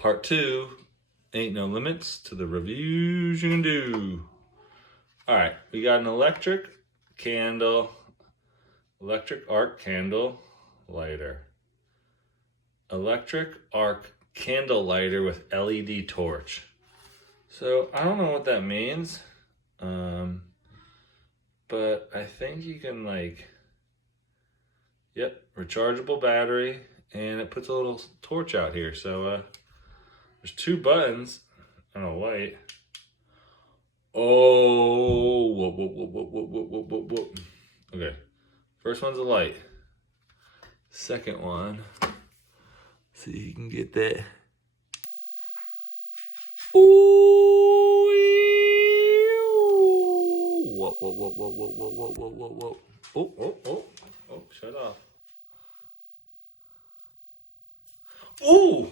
Part 2, ain't no limits to the reviews you can do. All right, we got an electric arc candle lighter. Electric arc candle lighter with LED torch. So I don't know what that means, but I think you can rechargeable battery, and it puts a little torch out here. So there's 2 buttons on a light. Oh, whoa. Okay, first one's a light. Second one, see if you can get that. Ooh, whoa. Oh, shut off. Ooh,